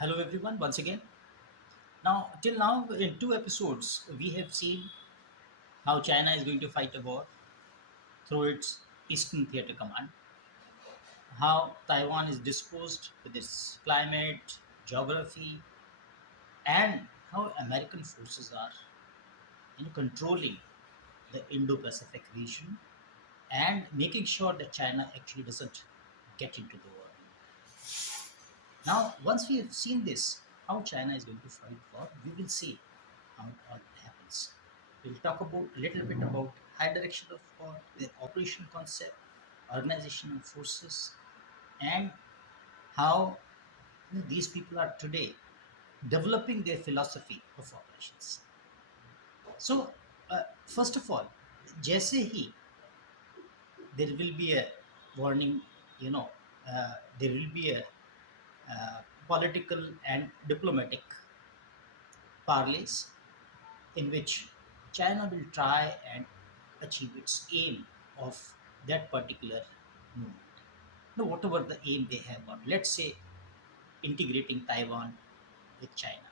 Hello, everyone, once again. Now, till now, in two episodes, we have seen how China is going to fight a war through its Eastern Theater Command, how Taiwan is disposed with its climate, geography, and how American forces are controlling the Indo Pacific region and making sure that China actually doesn't get into the war. Now, once we have seen this, how China is going to fight war, we will see how it all happens. We'll talk about a little bit about high direction of war, the operational concept, organizational forces, and how these people are today developing their philosophy of operations. So, first of all, जैसे ही there will be a warning, you know, there will be a political and diplomatic parleys in which China will try and achieve its aim of that particular movement. Now, whatever the aim they have got, let's say integrating Taiwan with China.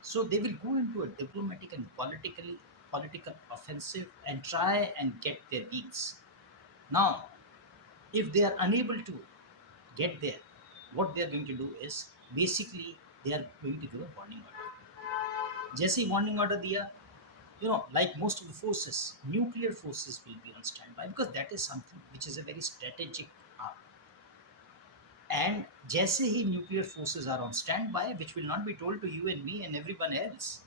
So they will go into a diplomatic and political offensive and try and get their needs. Now, if they are unable to get there, what they are going to do is basically they are going to give a warning order. जैसे ही warning order दिया, like most of the forces, nuclear forces will be on standby because that is something which is a very strategic arm. And जैसे ही nuclear forces are on standby, which will not be told to you and me and everyone else,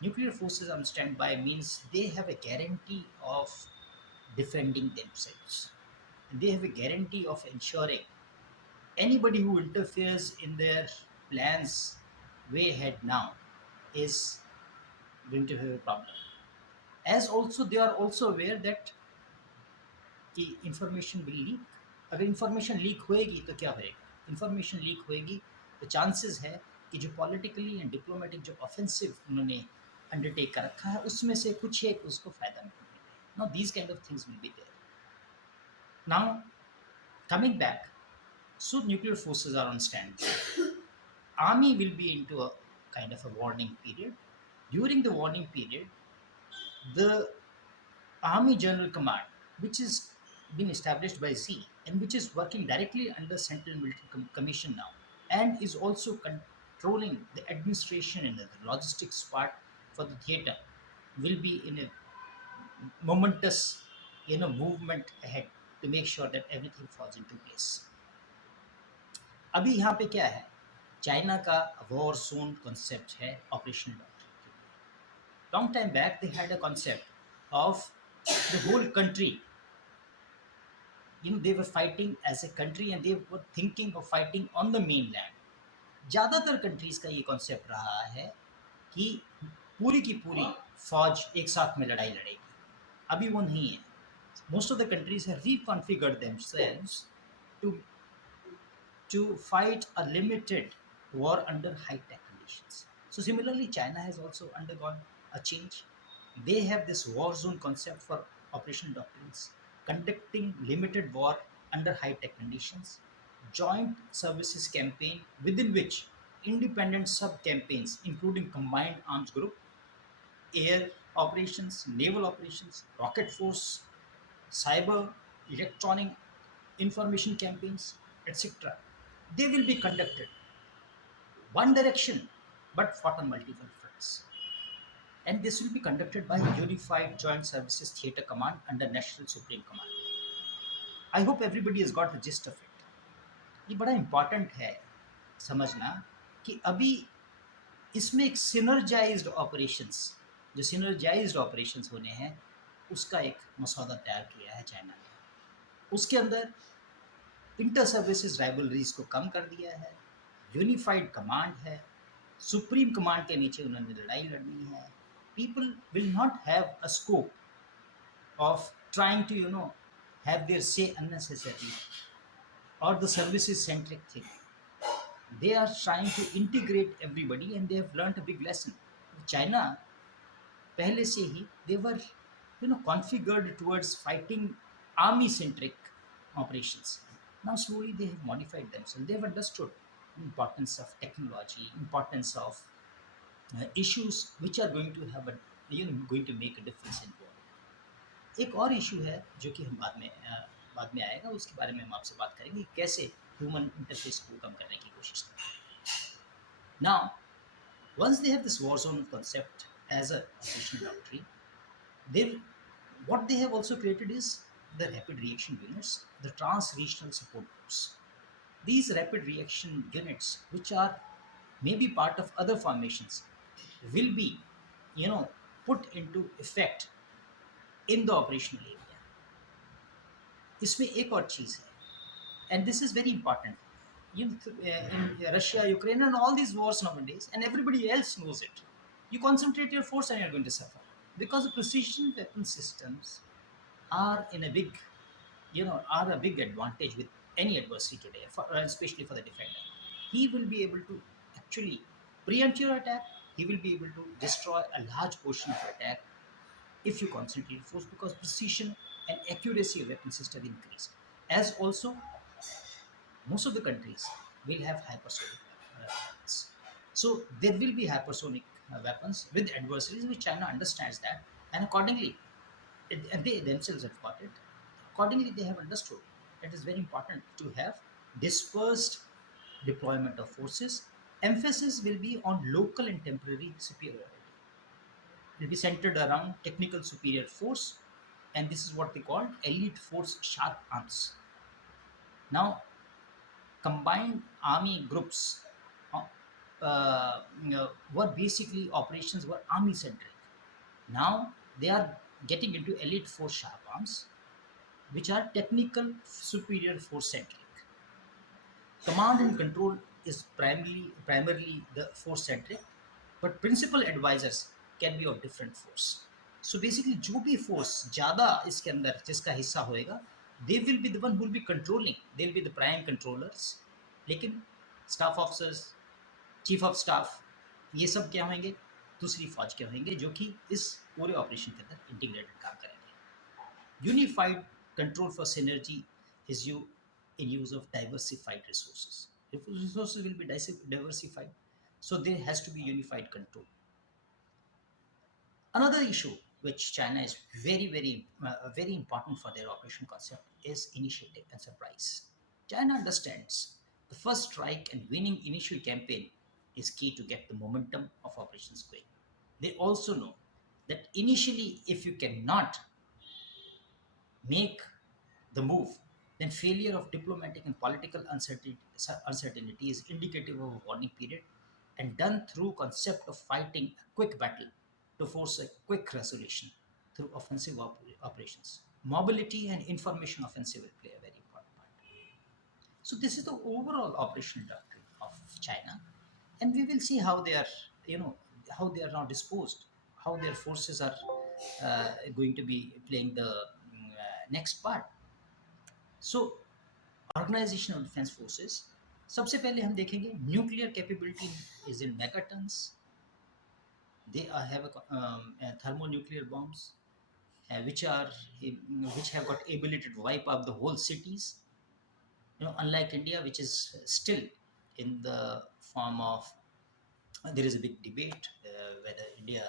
nuclear forces on standby means they have a guarantee of defending themselves. They have a guarantee of ensuring anybody who interferes in their plans way ahead now is going to have a problem. As also they are also aware that कि information will leak. अगर information leak होएगी तो क्या होएगा, information leak होएगी तो chances है कि जो पॉलिटिकली एंड डिप्लोमेटिक जो ऑफेंसिव उन्होंने अंडरटेक कर रखा है उसमें से कुछ एक उसको फायदा मिले. Now these kind of things will be there. Now coming back, so nuclear forces are on standby. Army will be into a kind of a warning period. During the warning period, the Army General Command, which is being established by Z and which is working directly under Central Military Commission now, and is also controlling the administration and the logistics part for the theater, will be in a momentous movement ahead to make sure that everything falls into place. अभी यहाँ पे क्या है, China का war zone concept है operational doctrine के लिए. Long time back they had a concept of the whole country, they were fighting as a country and they were thinking of fighting on the mainland. ज़्यादातर countries का ये concept रहा है कि पूरी की पूरी फौज एक साथ में लड़ाई लड़ेगी. अभी वो नहीं है. Most of the countries have reconfigured themselves to to fight a limited war under high-tech conditions. So similarly, China has also undergone a change. They have this war zone concept for operational doctrines, conducting limited war under high-tech conditions, joint services campaign within which independent sub-campaigns, including combined arms group, air operations, naval operations, rocket force, cyber, electronic information campaigns, etc. They will be conducted one direction but fought on multiple fronts. And this will be conducted by Unified Joint Services Theatre Command under National Supreme Command. I hope everybody has got the gist of it. ये बड़ा important है समझना कि अभी इसमें एक सिनर्जाइज्ड operations, जो सिनर्जाइज्ड operations होने हैं उसका एक मसौदा तैयार किया है चाइना ने. उसके अंदर इंटर सर्विसेज राइवलरीज को कम कर दिया है, यूनिफाइड कमांड है, सुप्रीम कमांड के नीचे उन्होंने लड़ाई लड़नी है. People will not have a scope of trying to have their say unnecessarily or the services centric thing. They are trying to integrate everybody and they have learned a big lesson. China पहले से ही they were configured towards fighting army centric operations. Now slowly they have modified themselves. They have understood importance of technology, importance of issues which are going to have a going to make a difference in world. एक और issue है जो कि हम बाद में आएगा, उसके बारे में हम आपसे बात करेंगे कैसे ह्यूमन इंटरफेस को कम करने की कोशिश करें. Now, once they have this war zone concept as a operational doctrine, they what they have also created is the rapid reaction units, the trans-regional support groups. These rapid reaction units, which are maybe part of other formations, will be, you know, put into effect in the operational area. इसमें एक और चीज़ है, and this is very important. In Russia, Ukraine, and all these wars nowadays, and everybody else knows it. You concentrate your force and you're going to suffer because the precision weapon systems are in a big, are a big advantage with any adversary today, especially for the defender. He will be able to actually preempt your attack. He will be able to destroy a large portion of your attack if you concentrate force because precision and accuracy of weapon system increase. As also, most of the countries will have hypersonic weapons. So there will be hypersonic weapons with adversaries, which China understands that, and accordingly, and they themselves have got it. Accordingly, they have understood that it is very important to have dispersed deployment of forces. Emphasis will be on local and temporary superiority. It will be centered around technical superior force, and this is what they call elite force sharp arms. Now, combined army groups uh, were basically operations were army centric. Now they are getting into elite force sharp arms, which are technical superior force centric. Command and control is primarily the force centric, but principal advisors can be of different force. So basically, जो भी force ज़्यादा इसके अंदर जिसका हिस्सा होएगा, they will be the one who will be controlling. They will be the prime controllers. लेकिन staff officers, chief of staff, ये सब क्या होंगे? दूसरी फौज के होंगे जो कि इस पूरे ऑपरेशन के अंदर इंटीग्रेटेड काम करेंगे. Unified control for synergy is in use of diversified resources. If resources will be diversified, so there has to be unified control. Another issue which China is very important for their operation concept is initiative and surprise. China understands the first strike and winning initial campaign is key to get the momentum of operations going. They also know that initially, if you cannot make the move, then failure of diplomatic and political uncertainty is indicative of a warning period and done through concept of fighting a quick battle to force a quick resolution through offensive operations. Mobility and information offensive will play a very important part. So this is the overall operational doctrine of China, and we will see how they are, how they are now disposed, how their forces are going to be playing the next part. So organisation of defence forces, सबसे पहले हम देखेंगे nuclear capability is in megatons. They have thermonuclear bombs which are which have got ability to wipe out the whole cities, unlike India, which is still in the form of there is a big debate whether India,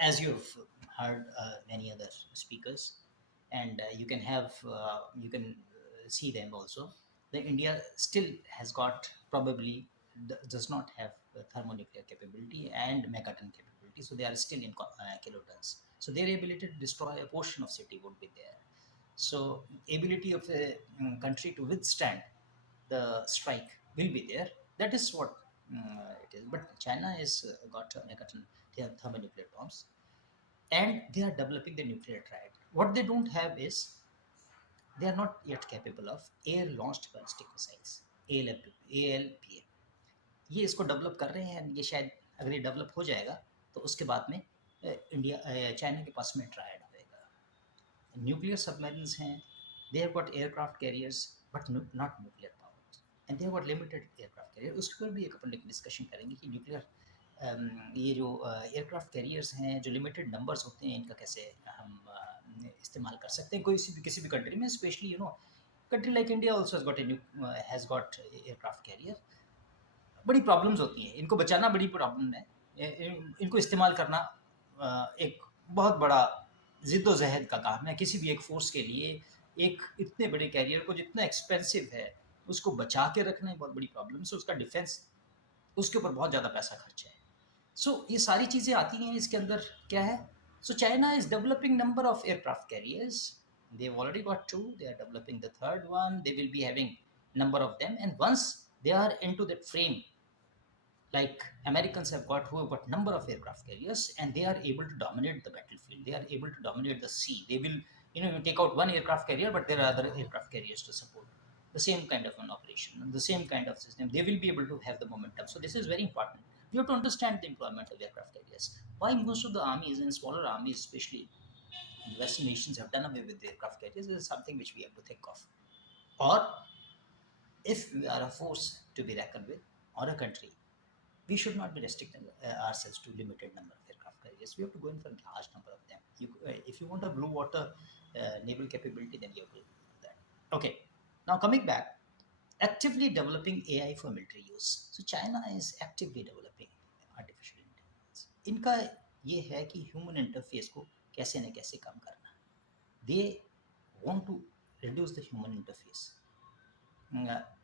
as you've heard many other speakers, and you can see them also. The India still has got probably does not have thermonuclear capability and megaton capability, so they are still in kilotons. So their ability to destroy a portion of city would be there. So ability of a country to withstand the strike will be there. That is what it is. But China is got megaton thermonuclear bombs, and they are developing the nuclear triad. What they don't have is they are not yet capable of air launched ballistic missiles, ALPA. ये इसको develop कर रहे हैं. ये शायद अगर ये develop हो जाएगा तो उसके बाद में चाइना के पास में ट्रायड होएगा. न्यूक्लियर सबमरीन्स हैं. They have got aircraft carriers but not nuclear powers, and they have got limited aircraft carrier. उसके ऊपर भी एक अपन डिस्कशन करेंगे कि न्यूक्लियर ये जो एयरक्राफ्ट कैरियर्स हैं, जो लिमिटेड नंबर्स होते हैं, इनका कैसे हम इस्तेमाल कर सकते हैं किसी भी कंट्री में, specially country like India also has got aircraft carrier. बड़ी प्रॉब्लम्स होती हैं, इनको बचाना बड़ी प्रॉब्लम है। इनको इस्तेमाल करना एक बहुत बड़ा जिद्दोजहद का काम है किसी भी एक फोर्स के लिए। एक इतने बड़े कैरियर को जितना एक्सपेंसिव है, उसको बचा के रखना एक बहुत बड़ी प्रॉब्लम है। उसका डिफेंस, उसके ऊपर बहुत ज़्यादा पैसा खर्च है। ये सारी चीज़ें आती हैं इसके अंदर। क्या है? China is developing number of aircraft carriers. They've already got two. They are developing the third one. They will be having number of them. And once they are into that frame, like Americans have got, who have got number of aircraft carriers, and they are able to dominate the battlefield. They are able to dominate the sea. They will, you take out one aircraft carrier, but there are other aircraft carriers to support the same kind of an operation, the same kind of system. They will be able to have the momentum. So this is very important. You have to understand the employment of aircraft carriers. Why most of the armies and smaller armies, especially the Western nations, have done away with the aircraft carriers is something which we have to think of. Or if we are a force to be reckoned with, or a country, we should not be restricting ourselves to limited number of aircraft carriers. We have to go in for a large number of them. If you want a blue water naval capability, then you have to do that. Okay. Now coming back, actively developing AI for military use. China is actively developing artificial intelligence. इनका ये है कि human interface को कैसे न कैसे कम करना. They want to reduce the human interface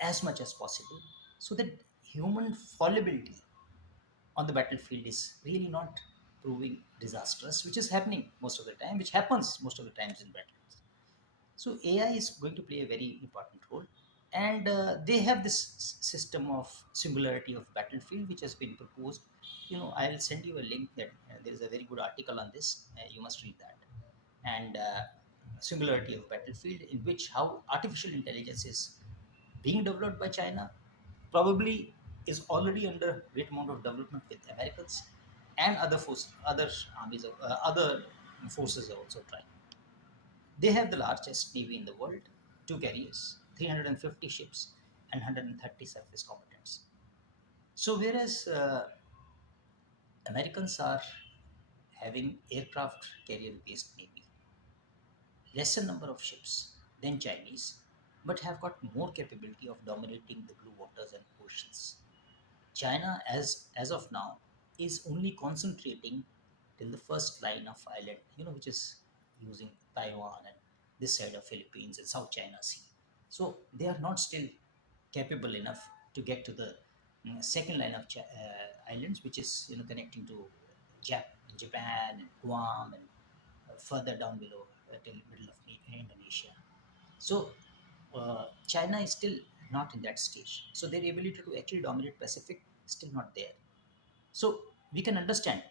as much as possible, so that human fallibility on the battlefield is really not proving disastrous, which is happening most of the time, which happens most of the times in battles. AI is going to play a very important role, and they have this system of singularity of battlefield, which has been proposed. I'll send you a link that there is a very good article on this. You must read that. And singularity of battlefield, in which how artificial intelligence is being developed by China, probably is already under great amount of development with Americans and other armies, other forces are also trying. They have the largest navy in the world, two carriers, 350 ships, and 130 surface combatants. Whereas Americans are having aircraft carrier-based navy, lesser number of ships than Chinese, but have got more capability of dominating the blue waters and oceans. China, as of now, is only concentrating till the first line of island, which is using Taiwan and this side of Philippines and South China Sea. They are not still capable enough to get to the second line of islands, which is connecting to Japan and Guam and further down below till middle of Indonesia. China is still not in that stage. Their ability to actually dominate Pacific is still not there. We can understand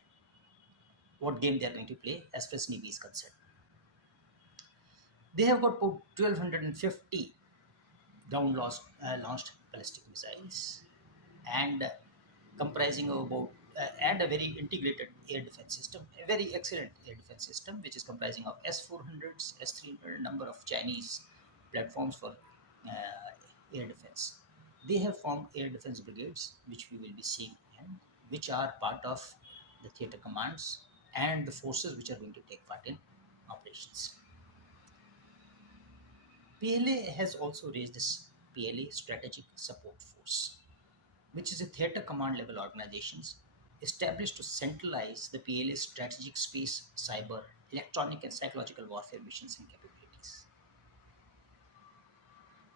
what game they are going to play as far as Navy is concerned. They have got about 1,250 launched ballistic missiles, and comprising of about and a very integrated air defense system, a very excellent air defense system, which is comprising of S-400s, S-300, number of Chinese platforms for air defense. They have formed air defense brigades, which we will be seeing, and which are part of the theater commands and the forces which are going to take part in operations. PLA has also raised this PLA Strategic Support Force, which is a theater command level organizations established to centralize the PLA's strategic space, cyber, electronic and psychological warfare missions and capabilities.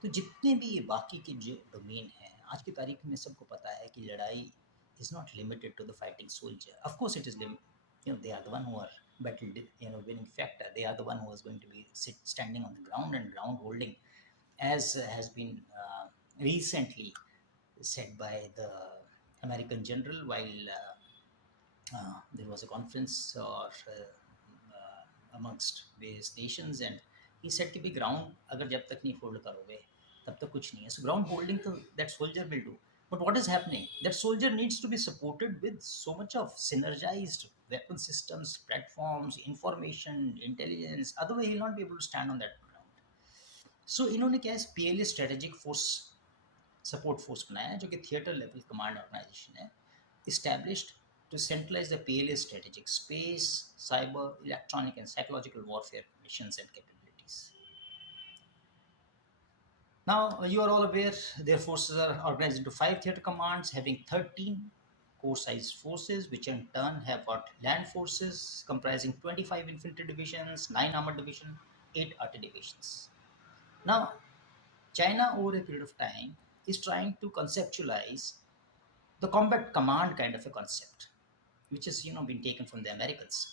जितने भी ये बाकी के जो domain हैं आज की तारीख में सबको पता है कि लड़ाई is not limited to the fighting soldier. Of course, it is they are the one who are battle winning factor. They are the one who is going to be standing on the ground and ground holding, as has been recently said by the American general while there was a conference or amongst various nations, and he said कि भाई ground अगर जब तक नहीं hold करोगे तब तक कुछ नहीं है. Ground holding तो that soldier will do. But what is happening? That soldier needs to be supported with so much of synergized weapon systems, platforms, information, intelligence. Otherwise, he will not be able to stand on that ground. इन्होंने क्या है PLA strategic force support force बनाया है जो कि theatre level command organisation है, established to centralize the PLA strategic space, cyber, electronic, and psychological warfare missions and capabilities. Now, you are all aware their forces are organized into five theater commands having 13 core sized forces, which in turn have got land forces comprising 25 infantry divisions, 9 armored division, 8 artillery divisions. Now, China over a period of time is trying to conceptualize the combat command kind of a concept, which is been taken from the Americans,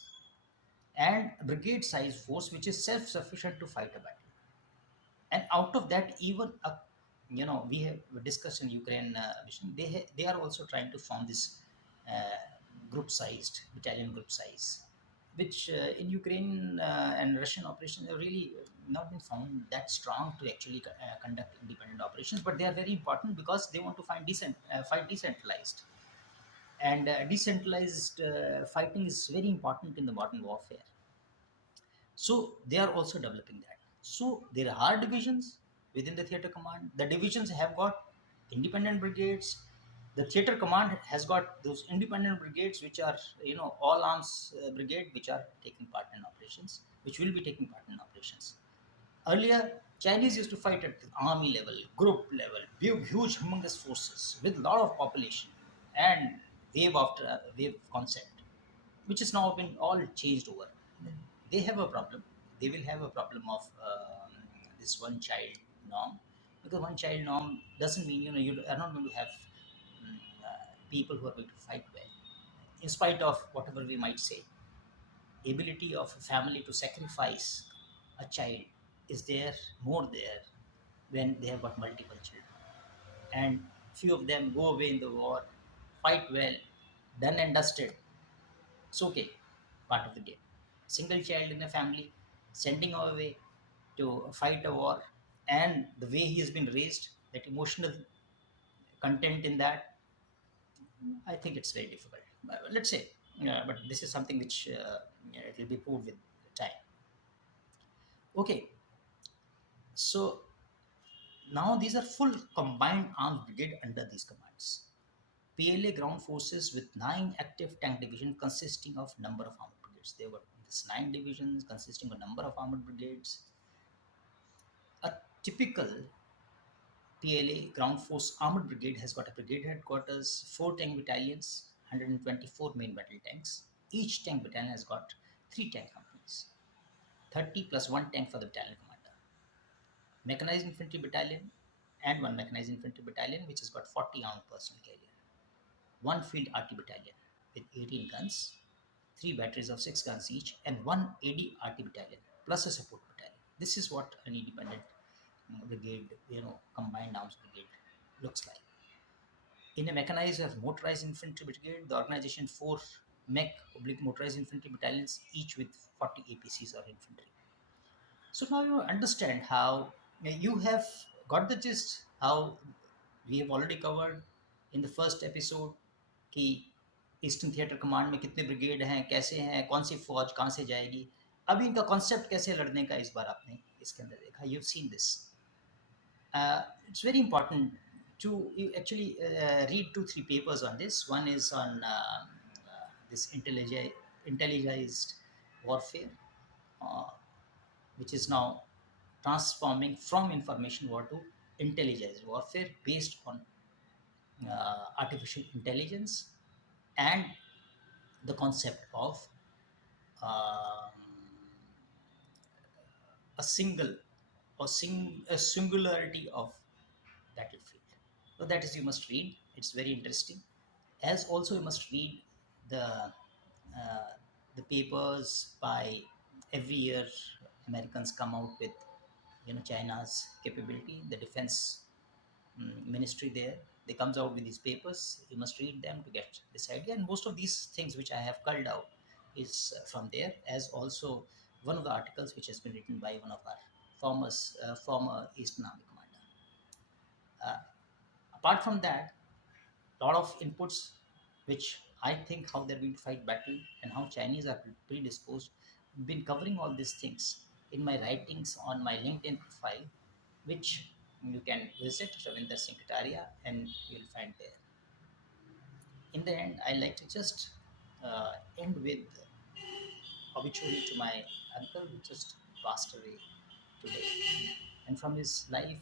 and brigade size force which is self-sufficient to fight a battle. And out of that, even we have discussed in Ukraine mission, they are also trying to form this uh, group sized battalion group size, which in Ukraine and Russian operations have really not been found that strong to actually conduct independent operations, but they are very important because they want to fight decentralized, and decentralized fighting is very important in the modern warfare. So they are also developing that. So there are divisions within the theater command. The divisions have got independent brigades. The theater command has got those independent brigades, which are all arms brigade, which are taking part in operations, which will be taking part in operations. Earlier, Chinese used to fight at the army level, group level, huge humongous forces with a lot of population and wave after wave concept, which has now been all changed over. They have a problem. They will have a problem of this one child norm, because one child norm doesn't mean you are not going to have people who are going to fight well, in spite of whatever we might say. Ability of a family to sacrifice a child is there more there when they have got multiple children, and few of them go away in the war, fight well, done and dusted. It's okay, part of the game. Single child in a family, sending away to fight a war, and the way he has been raised, that emotional content in that, I think it's very difficult. Let's say, but this is something which it will be proved with time. Okay, so now these are full combined arms brigade under these commands. PLA ground forces with 9 active tank divisions consisting of number of armored brigades. There were this 9 divisions consisting of number of armored brigades. A typical PLA ground force armored brigade has got a brigade headquarters, 4 tank battalions, 124 main battle tanks. Each tank battalion has got 3 tank companies, 30 plus 1 tank for the battalion commander. Mechanized infantry battalion and 1 mechanized infantry battalion, which has got 40 armed personnel carrier. 1 field RT battalion with 18 guns, 3 batteries of 6 guns each, and 1 AD RT battalion plus a support battalion. This is what an independent brigade, combined arms brigade looks like. In a mechanized or motorized infantry brigade, the organization 4 motorized infantry battalions, each with 40 APCs or infantry. So now you understand how you have got the gist how we have already covered in the first episode कि eastern theatre command में कितने brigade हैं, कैसे हैं, कौन सी फौज कहाँ से जाएगी, अभी इनका कॉन्सेप्ट कैसे लड़ने का इस बार आपने इसके अंदर देखा. You seen this. It's very important to you actually read 2 3 papers on this. One is on this intelligized warfare, uh, which is now transforming from information war to intelligence warfare based on artificial intelligence and the concept of um, a single a singularity of battlefield. So that is you must read. It's very interesting. As also you must read the the papers by every year Americans come out with China's capability, the defense ministry there, they comes out with these papers. You must read them to get this idea, and most of these things which I have culled out is from there, as also one of the articles which has been written by one of our former Eastern Army commander. Apart from that, lot of inputs which I think how they're going to fight battle and how Chinese are predisposed. Been covering all these things in my writings on my LinkedIn profile, which you can visit Ravinder Singh Kataria and you'll find there. In the end, I like to just end with obituary to my uncle who just passed away today. And from his life,